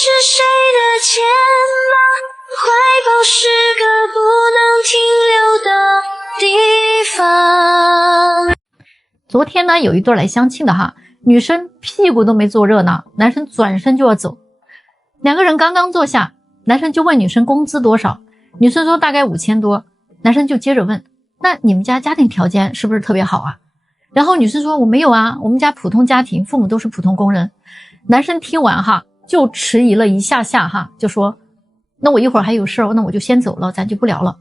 是谁的钱吗？怀抱是个不能停留的地方。昨天呢，有一对来相亲的哈，女生屁股都没坐热呢，男生转身就要走。两个人刚刚坐下，男生就问女生工资多少，女生说大概5000多，男生就接着问，那你们家家庭条件是不是特别好啊？然后女生说我没有啊，我们家普通家庭，父母都是普通工人。男生听完哈，就迟疑了一下下哈，就说那我一会儿还有事，那我就先走了，咱就不聊了。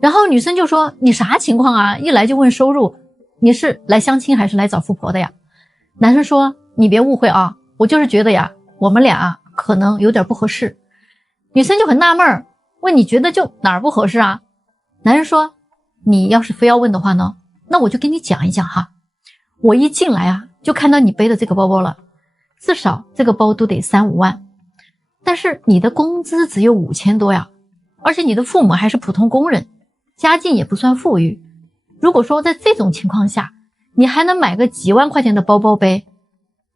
然后女生就说你啥情况啊，一来就问收入，你是来相亲还是来找富婆的呀？男生说你别误会啊，我就是觉得呀，我们俩可能有点不合适。女生就很纳闷，问你觉得就哪儿不合适啊？男人说你要是非要问的话呢，那我就跟你讲一讲哈。我一进来啊，就看到你背的这个包包了，至少这个包都得3-5万，但是你的工资只有5000多呀，而且你的父母还是普通工人，家境也不算富裕。如果说在这种情况下，你还能买个几万块钱的包包背，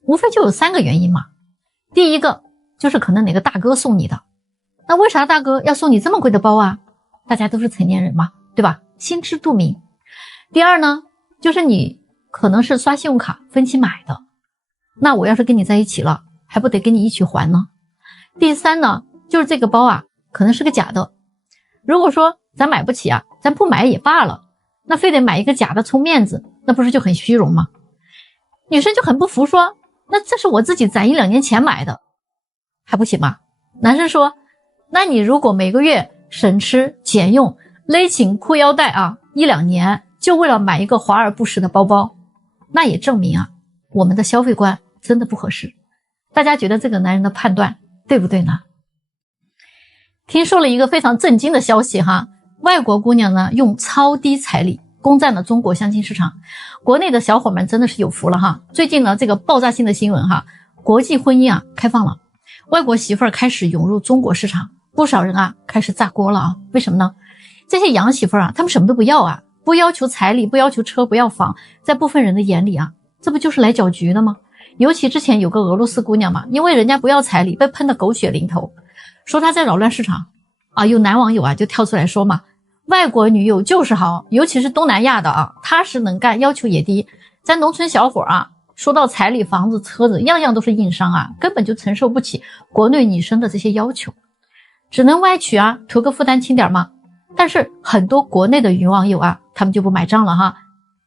无非就有3个原因嘛。第一个就是可能哪个大哥送你的，那为啥大哥要送你这么贵的包啊？大家都是成年人嘛，对吧？心知肚明。第二呢，就是你可能是刷信用卡分期买的，那我要是跟你在一起了，还不得跟你一起还呢？第三呢，就是这个包啊，可能是个假的。如果说咱买不起啊，咱不买也罢了，那非得买一个假的充面子，那不是就很虚荣吗？女生就很不服说，那这是我自己攒1-2年前买的，还不行吗？男生说，那你如果每个月省吃俭用，勒紧裤腰带啊，1-2年就为了买一个华而不实的包包，那也证明啊，我们的消费观真的不合适。大家觉得这个男人的判断对不对呢？听说了一个非常震惊的消息哈，外国姑娘呢用超低彩礼攻占了中国相亲市场，国内的小伙们真的是有福了哈。最近呢这个爆炸性的新闻哈，国际婚姻啊开放了，外国媳妇儿开始涌入中国市场，不少人啊开始炸锅了啊。为什么呢？这些洋媳妇儿啊，他们什么都不要啊，不要求彩礼，不要求车，不要房，在部分人的眼里啊，这不就是来搅局的吗？尤其之前有个俄罗斯姑娘嘛，因为人家不要彩礼被喷得狗血淋头，说她在扰乱市场啊。有男网友啊就跳出来说嘛，外国女友就是好，尤其是东南亚的啊，踏实能干，要求也低。咱农村小伙啊，说到彩礼、房子、车子，样样都是硬伤啊，根本就承受不起国内女生的这些要求，只能外娶啊，图个负担轻点嘛。但是很多国内的女网友啊，他们就不买账了哈。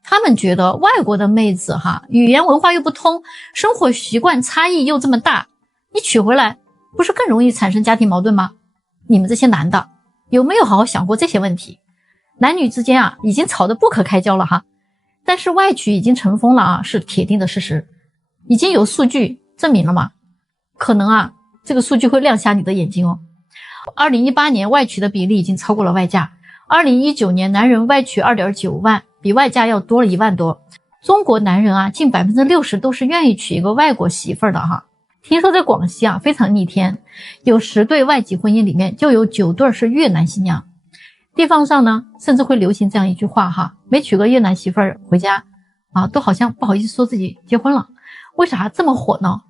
他们觉得外国的妹子哈，语言文化又不通，生活习惯差异又这么大，你娶回来不是更容易产生家庭矛盾吗？你们这些男的有没有好好想过这些问题？男女之间啊已经吵得不可开交了哈，但是外娶已经成风了啊，是铁定的事实，已经有数据证明了嘛。可能啊这个数据会亮瞎你的眼睛哦。2018年外娶的比例已经超过了外嫁，2019年男人外娶 2.9 万，比外嫁要多了1万多。中国男人啊近 60% 都是愿意娶一个外国媳妇儿的哈。听说在广西啊非常逆天，有10对外籍婚姻里面就有9对是越南新娘。地方上呢甚至会流行这样一句话哈，没娶个越南媳妇儿回家啊都好像不好意思说自己结婚了。为啥这么火呢？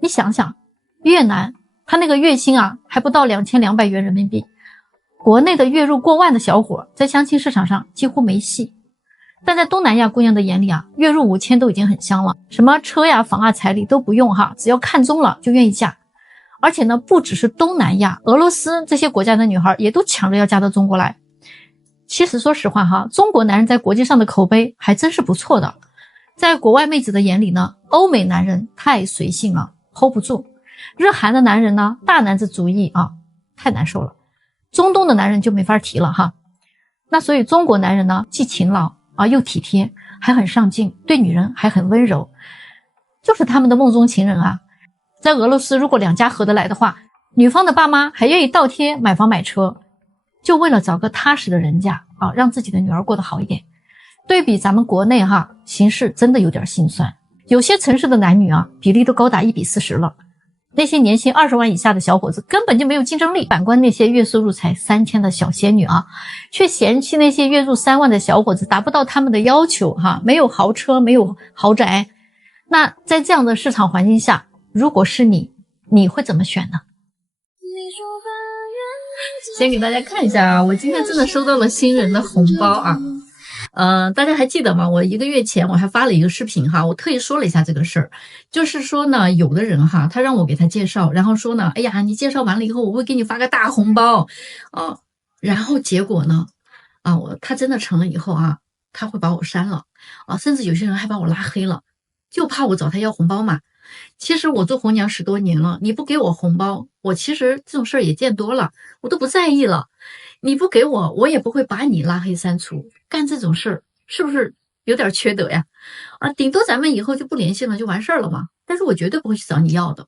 你想想，越南他那个月薪啊还不到2200元人民币，国内的月入过万的小伙在相亲市场上几乎没戏。但在东南亚姑娘的眼里啊，月入5000都已经很香了，什么车呀房啊彩礼都不用哈，只要看中了就愿意嫁。而且呢不只是东南亚，俄罗斯这些国家的女孩也都抢着要嫁到中国来。其实说实话哈，中国男人在国际上的口碑还真是不错的。在国外妹子的眼里呢，欧美男人太随性了 hold 不住，日韩的男人呢大男子主义啊，太难受了。中东的男人就没法提了哈。那所以中国男人呢既勤劳啊又体贴，还很上进，对女人还很温柔，就是他们的梦中情人啊。在俄罗斯如果两家合得来的话，女方的爸妈还愿意倒贴买房买车，就为了找个踏实的人家啊，让自己的女儿过得好一点。对比咱们国内哈，形势真的有点心酸，有些城市的男女啊比例都高达1:40了。那些年薪20万以下的小伙子根本就没有竞争力，反观那些月收入才3000的小仙女啊，却嫌弃那些月入3万的小伙子达不到他们的要求哈，没有豪车，没有豪宅。那在这样的市场环境下，如果是你会怎么选呢？先给大家看一下啊，我今天真的收到了新人的红包啊。大家还记得吗？我1个月前我还发了一个视频哈，我特意说了一下这个事儿，就是说呢，有的人哈，他让我给他介绍，然后说呢，哎呀，你介绍完了以后，我会给你发个大红包啊，然后结果呢，他真的成了以后啊，他会把我删了啊，甚至有些人还把我拉黑了，就怕我找他要红包嘛。其实我做红娘10多年了，你不给我红包，我其实这种事儿也见多了，我都不在意了。你不给我，我也不会把你拉黑删除。干这种事儿是不是有点缺德呀？顶多咱们以后就不联系了，就完事儿了嘛。但是我绝对不会去找你要的。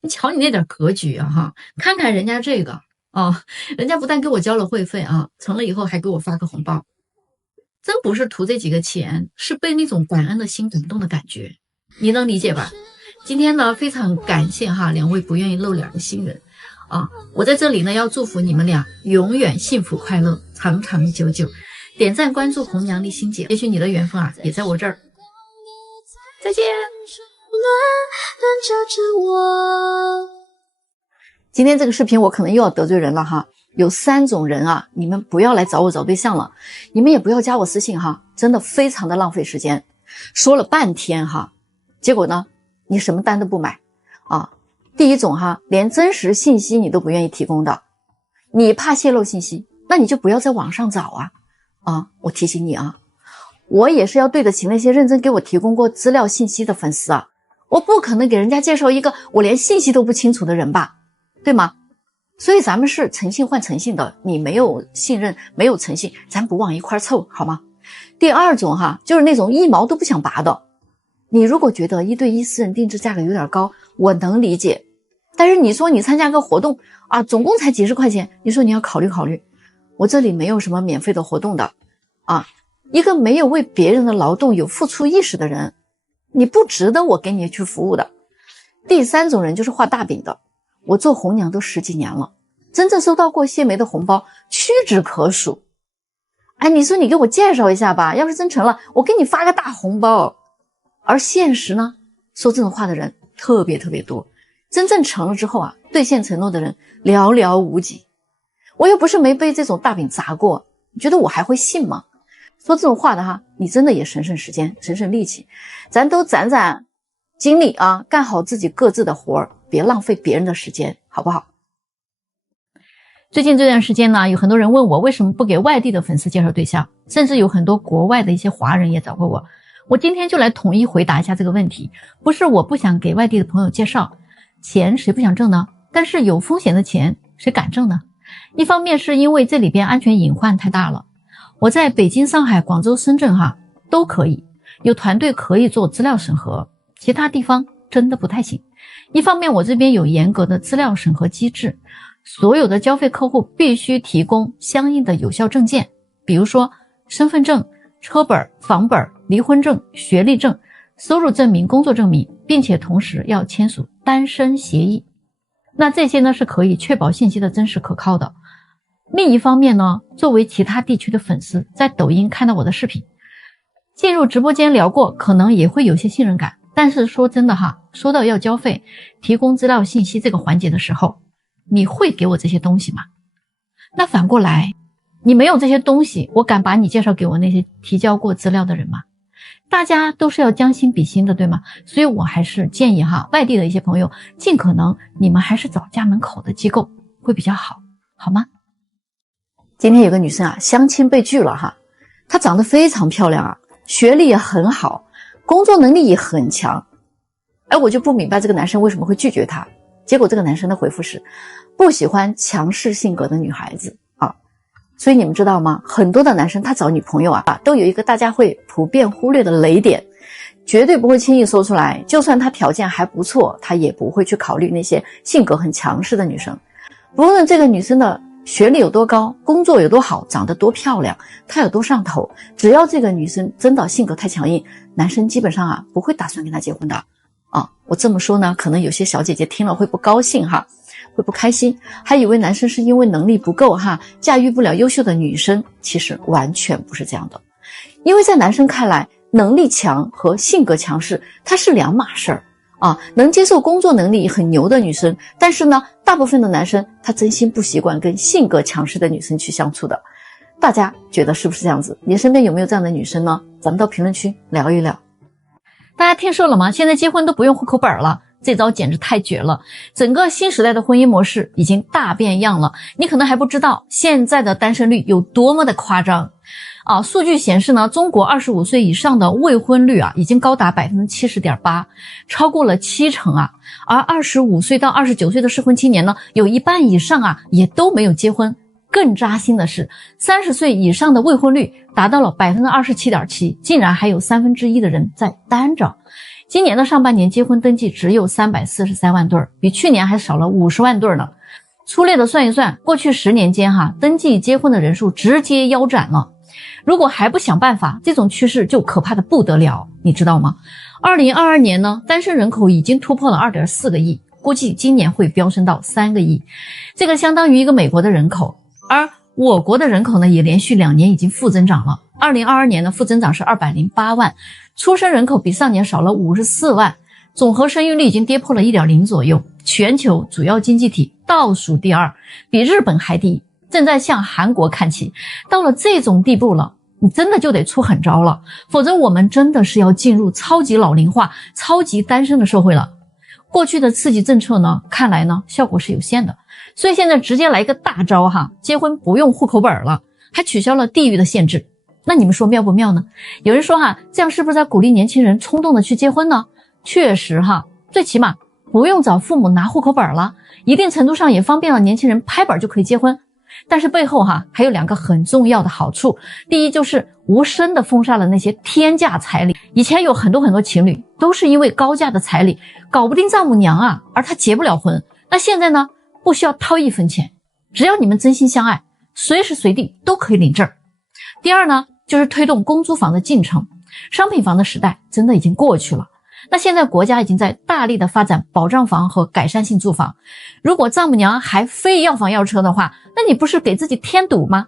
你瞧你那点格局啊哈！看看人家这个人家不但给我交了会费啊，成了以后还给我发个红包，真不是图这几个钱，是被那种感恩的心感动的感觉，你能理解吧？今天呢，非常感谢哈2位不愿意露脸的新人我在这里呢要祝福你们俩永远幸福快乐，长长久久。点赞关注红娘丽心姐，也许你的缘分也在我这儿。再见。今天这个视频我可能又要得罪人了哈，有3种人啊，你们不要来找我找对象了，你们也不要加我私信哈，真的非常的浪费时间。说了半天哈，结果呢，你什么单都不买第一种哈，连真实信息你都不愿意提供的，你怕泄露信息，那你就不要在网上找我提醒你我也是要对得起那些认真给我提供过资料信息的粉丝我不可能给人家介绍一个我连信息都不清楚的人吧，对吗？所以咱们是诚信换诚信的，你没有信任，没有诚信，咱不往一块凑好吗？第二种就是那种1毛都不想拔的，你如果觉得1对1私人定制价格有点高，我能理解，但是你说你参加个活动总共才几十块钱，你说你要考虑考虑，我这里没有什么免费的活动的一个没有为别人的劳动有付出意识的人，你不值得我给你去服务的。第3种人就是画大饼的，我做红娘都10几年了，真正收到过谢梅的红包屈指可数。你说你给我介绍一下吧，要是真成了，我给你发个大红包。而现实呢，说这种话的人特别特别多，真正成了之后兑现承诺的人寥寥无几。我又不是没被这种大饼砸过，你觉得我还会信吗？说这种话的你真的也省省时间，省省力气，咱都攒攒精力干好自己各自的活儿，别浪费别人的时间，好不好？最近这段时间呢，有很多人问我为什么不给外地的粉丝介绍对象，甚至有很多国外的一些华人也找过我。我今天就来统一回答一下这个问题。不是我不想给外地的朋友介绍，钱谁不想挣呢？但是有风险的钱谁敢挣呢？一方面是因为这里边安全隐患太大了，我在北京、上海、广州、深圳都可以，有团队可以做资料审核，其他地方真的不太行。一方面我这边有严格的资料审核机制，所有的交费客户必须提供相应的有效证件，比如说身份证、车本、房本、离婚证、学历证、收入证明、工作证明，并且同时要签署单身协议。那这些呢是可以确保信息的真实可靠的。另一方面呢，作为其他地区的粉丝，在抖音看到我的视频，进入直播间聊过，可能也会有些信任感。但是说真的说到要交费、提供资料信息这个环节的时候，你会给我这些东西吗？那反过来，你没有这些东西，我敢把你介绍给我那些提交过资料的人吗？大家都是要将心比心的，对吗？所以我还是建议外地的一些朋友，尽可能你们还是找家门口的机构会比较好，好吗？今天有个女生相亲被拒了她长得非常漂亮学历也很好，工作能力也很强。我就不明白这个男生为什么会拒绝她。结果这个男生的回复是不喜欢强势性格的女孩子所以你们知道吗？很多的男生他找女朋友都有一个大家会普遍忽略的雷点，绝对不会轻易说出来，就算他条件还不错，他也不会去考虑那些性格很强势的女生。不论这个女生的学历有多高，工作有多好，长得多漂亮，她有多上头，只要这个女生真的性格太强硬，男生基本上不会打算跟她结婚的我这么说呢，可能有些小姐姐听了会不高兴会不开心，还以为男生是因为能力不够驾驭不了优秀的女生，其实完全不是这样的。因为在男生看来，能力强和性格强势它是两码事儿能接受工作能力很牛的女生，但是呢，大部分的男生他真心不习惯跟性格强势的女生去相处的。大家觉得是不是这样子？你身边有没有这样的女生呢？咱们到评论区聊一聊。大家听说了吗？现在结婚都不用户口本了，这招简直太绝了！整个新时代的婚姻模式已经大变样了，你可能还不知道现在的单身率有多么的夸张。数据显示呢，中国25岁以上的未婚率已经高达 70.8%， 超过了70%啊。而25岁到29岁的适婚青年呢，有一半以上也都没有结婚。更扎心的是，30岁以上的未婚率达到了 27.7%， 竟然还有1/3的人在单着。今年的上半年结婚登记只有343万对，比去年还少了50万对呢。粗略的算一算，过去10年间登记结婚的人数直接腰斩了。如果还不想办法，这种趋势就可怕的不得了，你知道吗？2022年呢，单身人口已经突破了 2.4 个亿，估计今年会飙升到3个亿，这个相当于一个美国的人口。而我国的人口呢，也连续2年已经负增长了。2022年的负增长是208万，出生人口比上年少了54万，总和生育率已经跌破了 1.0 左右，全球主要经济体倒数第2，比日本还低，正在向韩国看齐。到了这种地步了，你真的就得出狠招了，否则我们真的是要进入超级老龄化、超级单身的社会了。过去的刺激政策呢，看来呢效果是有限的，所以现在直接来一个大招结婚不用户口本了，还取消了地域的限制。那你们说妙不妙呢？有人说这样是不是在鼓励年轻人冲动的去结婚呢？确实最起码不用找父母拿户口本了，一定程度上也方便了年轻人拍本就可以结婚。但是背后还有2个很重要的好处。第一，就是无声的封杀了那些天价彩礼。以前有很多情侣都是因为高价的彩礼搞不定丈母娘而他结不了婚。那现在呢，不需要掏1分钱，只要你们真心相爱，随时随地都可以领证。第二呢，就是推动公租房的进程。商品房的时代真的已经过去了，那现在国家已经在大力的发展保障房和改善性住房。如果丈母娘还非要房要车的话，那你不是给自己添堵吗？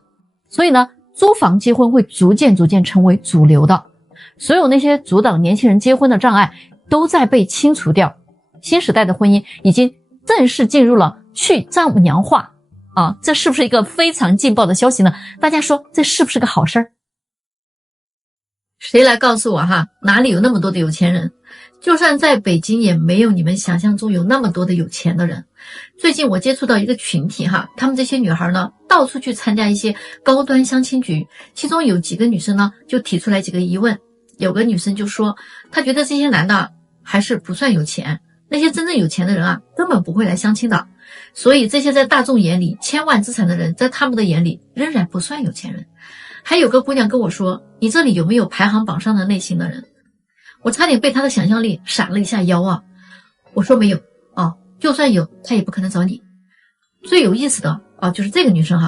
所以呢，租房结婚会逐渐成为主流的。所有那些阻挡年轻人结婚的障碍都在被清除掉。新时代的婚姻已经正式进入了去丈母娘化这是不是一个非常劲爆的消息呢？大家说这是不是个好事儿？谁来告诉我哪里有那么多的有钱人？就算在北京也没有你们想象中有那么多的有钱的人。最近我接触到一个群体他们这些女孩呢，到处去参加一些高端相亲局，其中有几个女生呢就提出来几个疑问。有个女生就说，她觉得这些男的还是不算有钱，那些真正有钱的人根本不会来相亲的，所以这些在大众眼里千万资产的人，在他们的眼里仍然不算有钱人。还有个姑娘跟我说，你这里有没有排行榜上的类型的人？我差点被她的想象力闪了一下腰我说没有就算有，她也不可能找你。最有意思的就是这个女生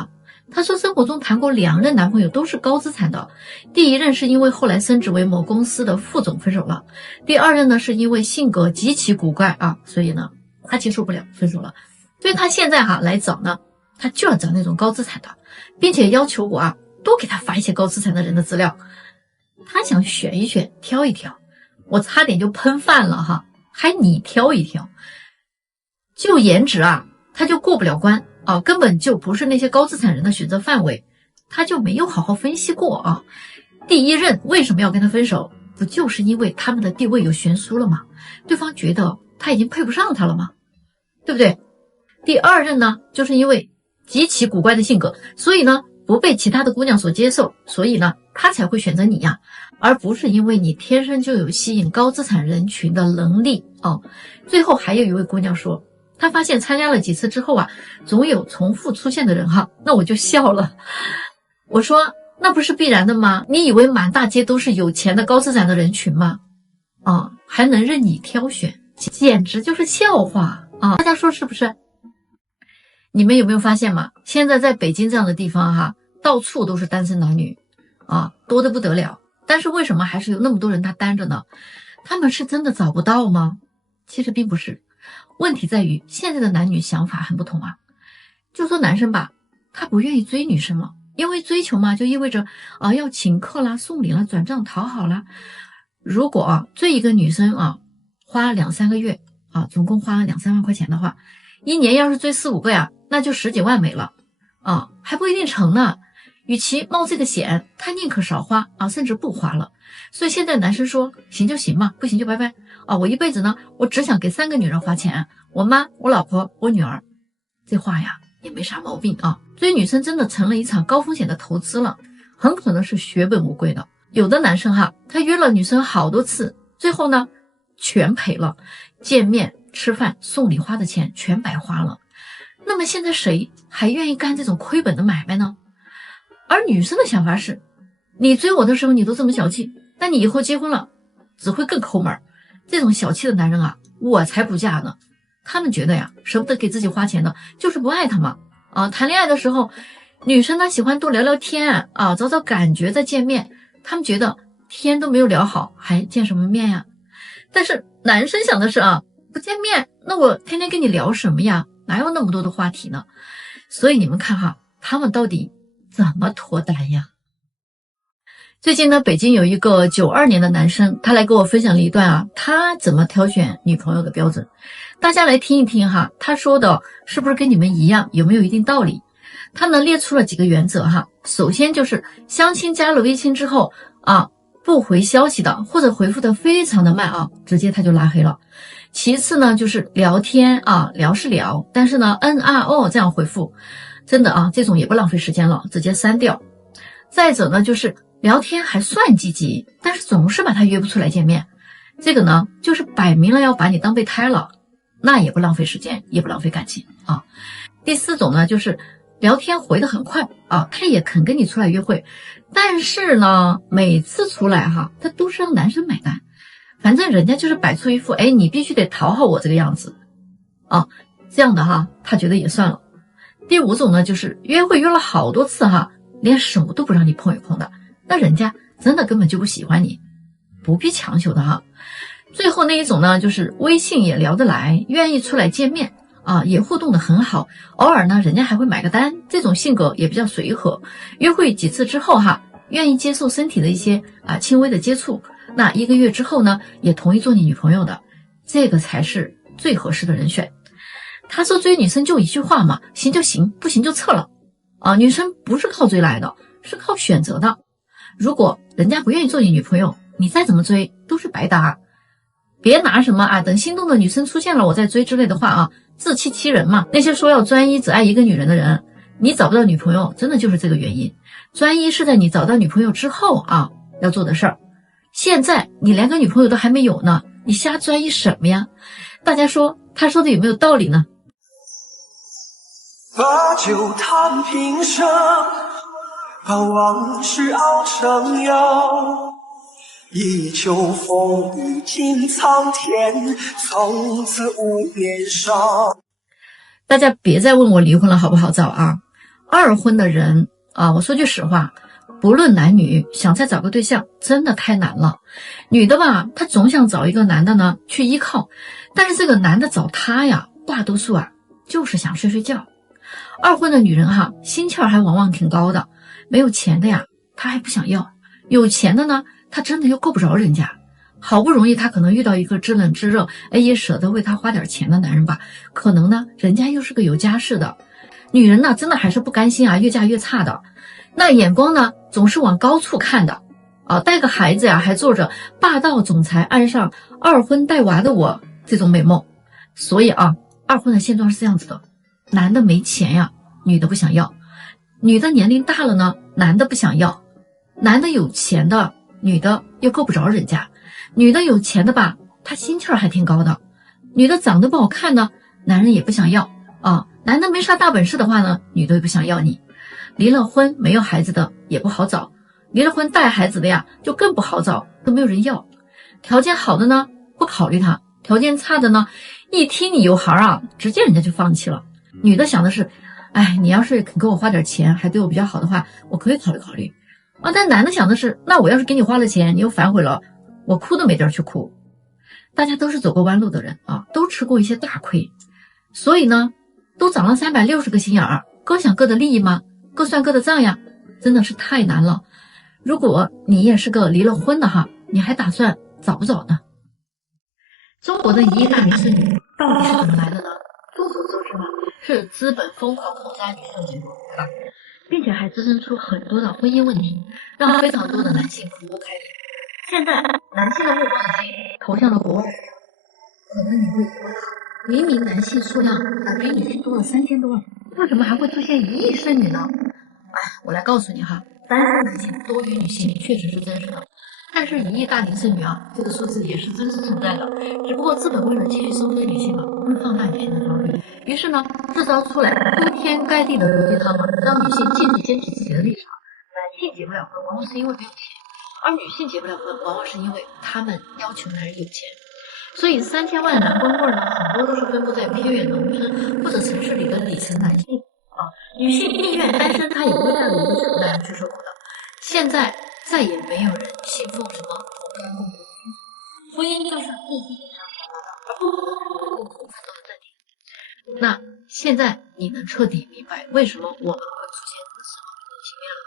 她说生活中谈过2任男朋友都是高资产的，第1任是因为后来升职为某公司的副总分手了，第2任呢是因为性格极其古怪所以呢她接受不了分手了。所以她现在来找呢，她就要找那种高资产的，并且要求我多给她发一些高资产的人的资料。她想选一选挑一挑，我差点就喷饭了还你挑一挑。就颜值她就过不了关根本就不是那些高资产人的选择范围，她就没有好好分析过第1任为什么要跟他分手？不就是因为他们的地位有悬殊了吗？对方觉得他已经配不上他了吗？对不对？第2任呢，就是因为极其古怪的性格，所以呢不被其他的姑娘所接受，所以呢他才会选择你而不是因为你天生就有吸引高资产人群的能力最后还有一位姑娘说，她发现参加了几次之后总有重复出现的人那我就笑了。我说那不是必然的吗？你以为满大街都是有钱的高资产的人群吗？还能任你挑选，简直就是笑话大家说是不是？你们有没有发现嘛？现在在北京这样的地方到处都是单身男女多得不得了。但是为什么还是有那么多人他单着呢？他们是真的找不到吗？其实并不是，问题在于现在的男女想法很不同就说男生吧，他不愿意追女生了，因为追求嘛就意味着要请客啦、送礼啦、转账讨好啦。如果追一个女生花2-3个月啊，总共花了2-3万块钱的话，一年要是追4-5个呀，那就10几万没了啊，还不一定成呢。与其冒这个险，他宁可少花啊，甚至不花了。所以现在男生说行就行嘛，不行就拜拜啊！我一辈子呢，我只想给3个女人花钱，我妈、我老婆、我女儿。这话呀也没啥毛病啊。追女生真的成了一场高风险的投资了，很可能是血本无归的。有的男生哈，他约了女生好多次，最后呢全赔了，见面、吃饭、送礼花的钱全白花了。那么现在谁还愿意干这种亏本的买卖呢？而女生的想法是，你追我的时候你都这么小气，那你以后结婚了只会更抠门。这种小气的男人啊，我才不嫁呢。他们觉得呀，舍不得给自己花钱的就是不爱他嘛。啊，谈恋爱的时候女生呢喜欢多聊聊天啊，找找感觉再见面，他们觉得天都没有聊好还见什么面呀。但是男生想的是啊，不见面那我天天跟你聊什么呀，哪有那么多的话题呢？所以你们看哈，他们到底怎么脱单呀？最近呢，北京有一个92年的男生，他来跟我分享了一段啊，他怎么挑选女朋友的标准。大家来听一听哈，他说的是不是跟你们一样，有没有一定道理？他呢列出了几个原则哈。首先就是相亲加了微信之后啊，不回消息的或者回复的非常的慢啊，直接他就拉黑了。其次呢就是聊天啊，聊是聊，但是呢哦这样回复，真的啊，这种也不浪费时间了，直接删掉。再者呢就是聊天还算积极，但是总是把他约不出来见面，这个呢就是摆明了要把你当备胎了，那也不浪费时间，也不浪费感情啊。第四种呢就是聊天回得很快啊，他也肯跟你出来约会，但是呢每次出来哈，他都是让男生买单，反正人家就是摆出一副你必须得讨好我这个样子啊，这样的哈他觉得也算了。第五种呢就是约会约了好多次哈，连手都不让你碰一碰的，那人家真的根本就不喜欢你，不必强求的哈。最后那一种呢就是微信也聊得来，愿意出来见面啊，也互动得很好，偶尔呢人家还会买个单，这种性格也比较随和。约会几次之后哈，愿意接受身体的一些轻微的接触，那1个月之后呢也同意做你女朋友的，这个才是最合适的人选。他说追女生就一句话嘛，行就行，不行就撤了啊。女生不是靠追来的，是靠选择的。如果人家不愿意做你女朋友，你再怎么追都是白搭。别拿什么等心动的女生出现了我再追之类的话啊，自欺欺人嘛。那些说要专一只爱一个女人的人，你找不到女朋友真的就是这个原因。专一是在你找到女朋友之后啊要做的事儿，现在你连个女朋友都还没有呢，你瞎专一什么呀？大家说他说的有没有道理呢？把酒叹平生，把往事熬成药，一秋风雨尽苍天，从此无年少。大家别再问我离婚了好不好找啊，二婚的人啊，我说句实话，不论男女，想再找个对象真的太难了。女的吧，她总想找一个男的呢去依靠，但是这个男的找她呀，大多数就是想睡睡觉。二婚的女人哈，心气儿还往往挺高的，没有钱的呀她还不想要，有钱的呢她真的又够不着人家。好不容易她可能遇到一个知冷知热也舍得为她花点钱的男人吧，可能呢人家又是个有家室的。女人呢真的还是不甘心越嫁越差的，那眼光呢总是往高处看的带个孩子还做着霸道总裁岸上二婚带娃的我这种美梦。所以二婚的现状是这样子的，男的没钱女的不想要，女的年龄大了呢，男的不想要，男的有钱的，女的又够不着人家，女的有钱的吧，她心气儿还挺高的，女的长得不好看呢，男人也不想要男的没啥大本事的话呢，女的也不想要你。离了婚没有孩子的也不好找，离了婚带孩子的就更不好找，都没有人要。条件好的呢不考虑他，条件差的呢一听你有孩直接人家就放弃了。女的想的是你要是肯给我花点钱还对我比较好的话，我可以考虑考虑但男的想的是，那我要是给你花了钱你又反悔了，我哭都没地儿去哭。大家都是走过弯路的人都吃过一些大亏，所以呢都长了360个心眼儿，各想各的利益吗？各算各的账呀，真的是太难了。如果你也是个离了婚的你还打算找不找呢？中国的1亿大龄剩女到底是怎么来的呢？众所周知嘛，是资本疯狂轰炸女性结果，并且还滋生出很多的婚姻问题，让非常多的男性苦不堪言。现在男性的目光已经投向了国外，可能你会疑问，明明男性数量比女性多了3000多了，为什么还会出现1亿剩女呢？我来告诉你哈，单身男性多于女性确实是真实的，但是1亿大龄剩女啊，这个数字也是真实存在的。只不过资本为了继续收割女性嘛，会放大女性的焦虑，于是呢，制造出来铺天盖地的毒鸡汤嘛，让女性继续坚持自己的立场。男性结不了婚，往往是因为没有钱，而女性结不了婚，往往是因为她们要求男人有钱。所以3000万的男光棍呢，很多都是分布在偏远农村或者城市里的底层男性。女性宁愿单身，她也不会带着一个男人去受苦的。现在再也没有人信奉什么同甘共苦，婚姻就是自己上而不是共同奋斗的正题。那现在你能彻底明白为什么我们会出现如此矛盾的局面了吗？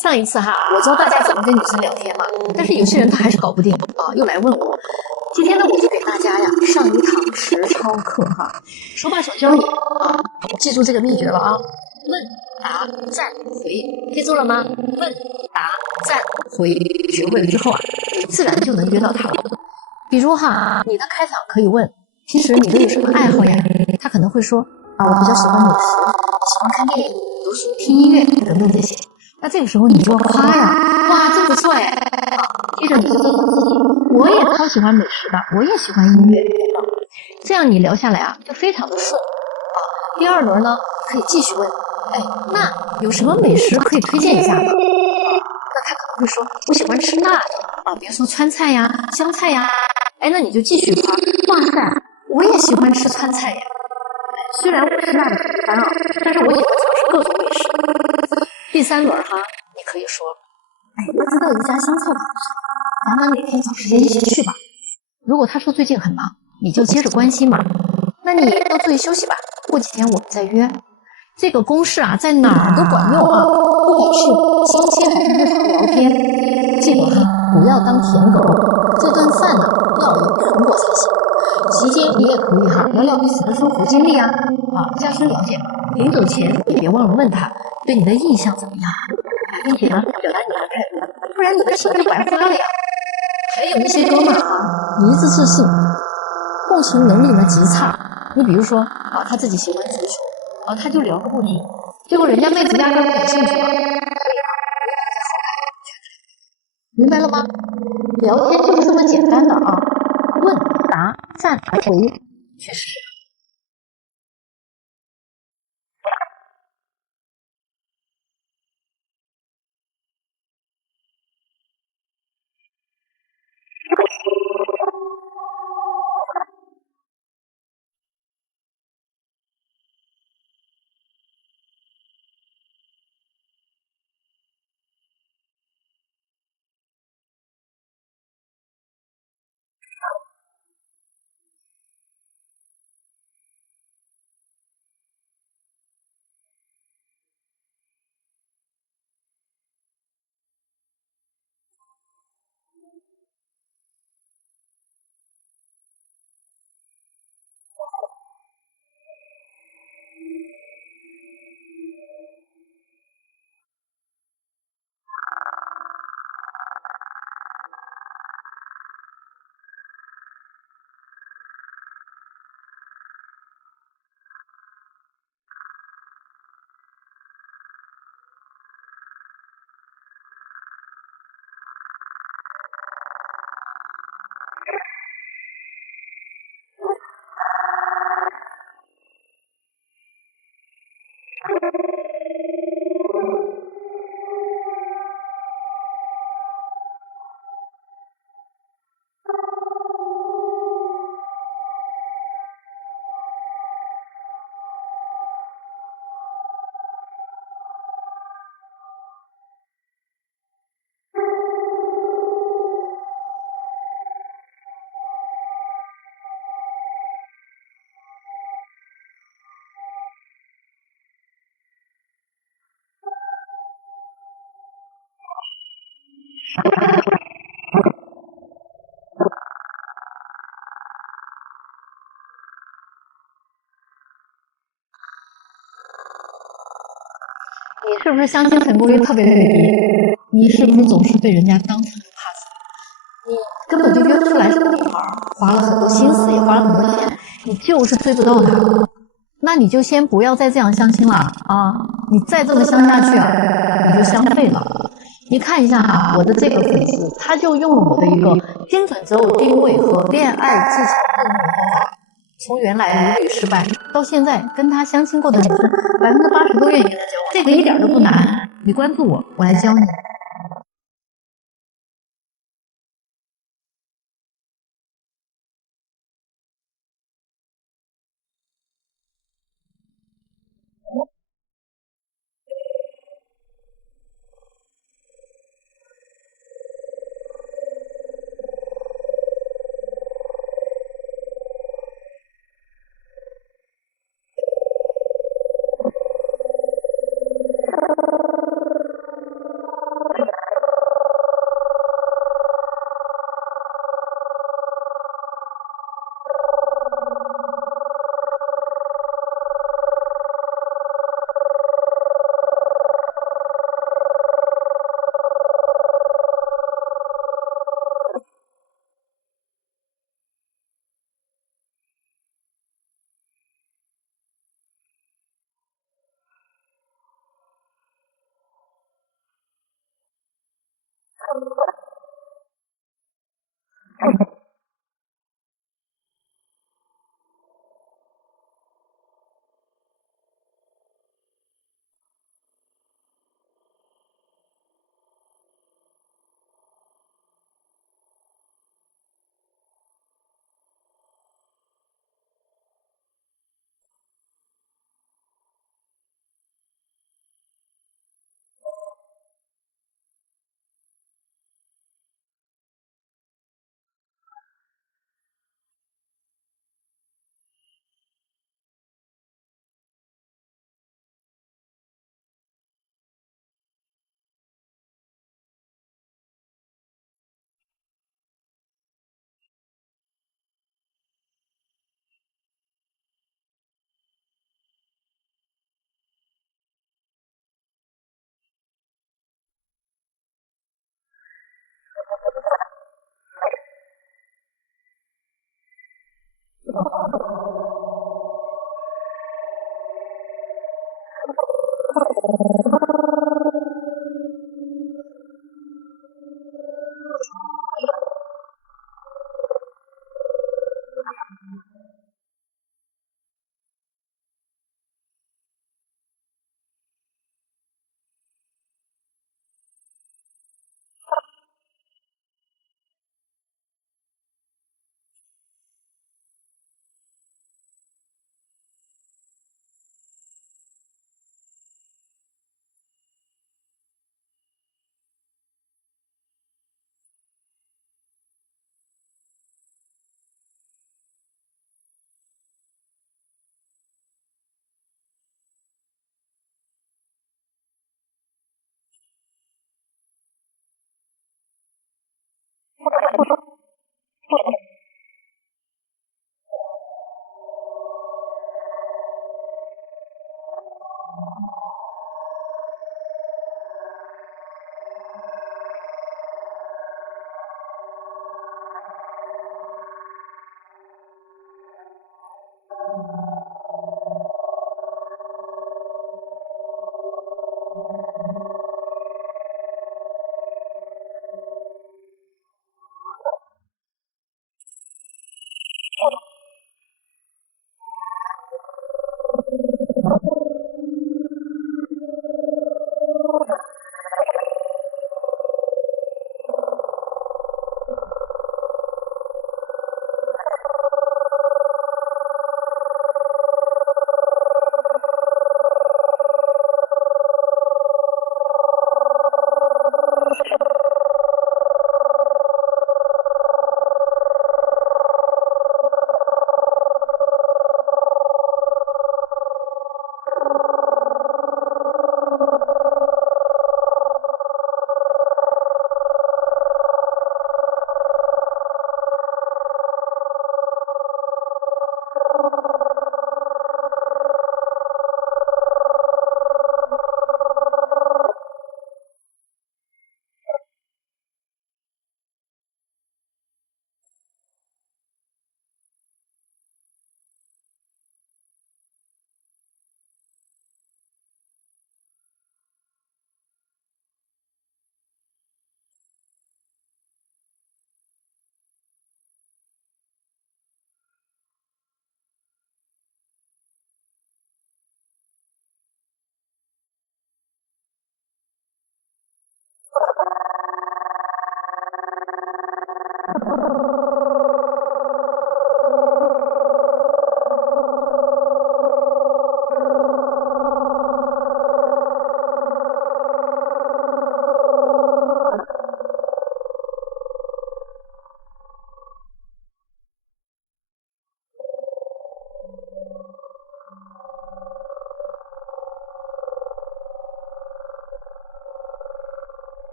上一次哈，我教大家怎么跟女生聊天嘛，但是有些人他还是搞不定啊，又来问我。今天呢，我就给大家呀上一堂实操课哈，手把手教你啊，记住这个秘诀了啊。问答赞回，记住了吗？问答赞回，学会了之后啊，你自然就能约到他了。比如哈，你的开场可以问，平时你都有什么爱好呀？他可能会说啊，我比较喜欢美食，喜欢看电影、读书、听音乐等等这些。那这个时候你就要夸呀，哇，真不错哎！接着你就告诉自己，我也超喜欢美食的，我也喜欢音乐，这样你聊下来啊，就非常的顺啊。第二轮呢，可以继续问，哎，那有什么美食可以推荐一下吗？那他可能会说，我喜欢吃辣的啊，比如说川菜呀、湘菜呀。哎，那你就继续夸，哇塞，我也喜欢吃川菜呀。虽然我吃辣的很烦啊，但是我喜欢尝试各种美食。第三轮哈，你可以说，哎，我知道一家湘菜馆，咱们哪天找时间一起去吧。如果他说最近很忙，你就接着关心嘛。那你多注意休息吧，过几天我们再约。这个公式啊，在哪儿都管用啊，不管是相亲还是日常聊天，记得哈，不要当舔狗。这顿饭呢，要有成果才行。期间你也可以哈聊聊彼此的生活经历啊，加深了解。临走前也别忘了问他对你的印象怎么样，并且呢表达你的态度，不然你的心就白花了呀。还有一些哥们儿啊，一字自信，共情能力呢极差。你比如说啊，他自己喜欢足球啊，他就聊个不停，结果人家妹子压根儿不感兴趣啊。明白了吗？聊天就是这么简单的啊，问答赞回，去试。你是不是相亲成功率特别特别低？你是不是总是被人家当成 pass？ 你根本就约不出来这个女孩，花了很多心思，也花了很多钱，你就是追不到她。那你就先不要再这样相亲了啊！你再这么相下去啊，你就相废了。你看一下哈，我的这个粉丝，他就用了我的一个精准择偶定位和恋爱技巧认证方法，从原来屡屡失败，到现在跟他相亲过的女生80%都愿意跟他交往，这个一点都不难。你关注我，我来教你。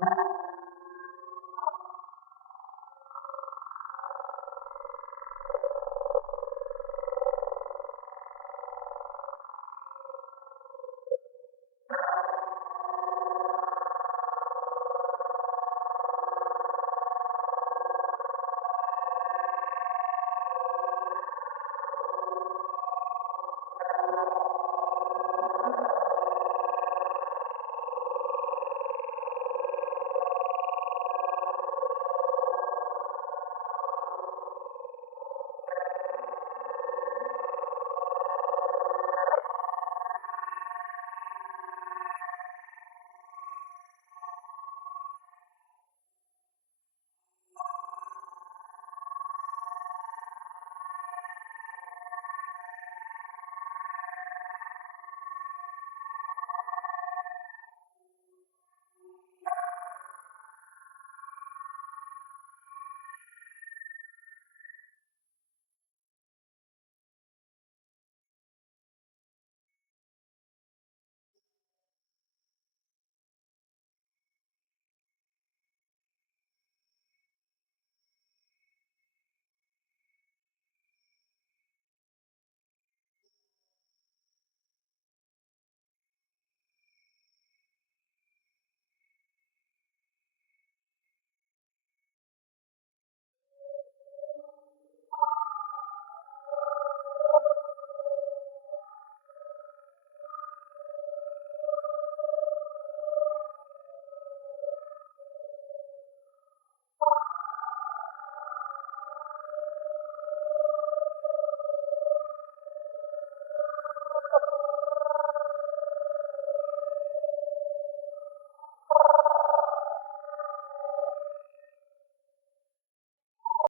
Thank you.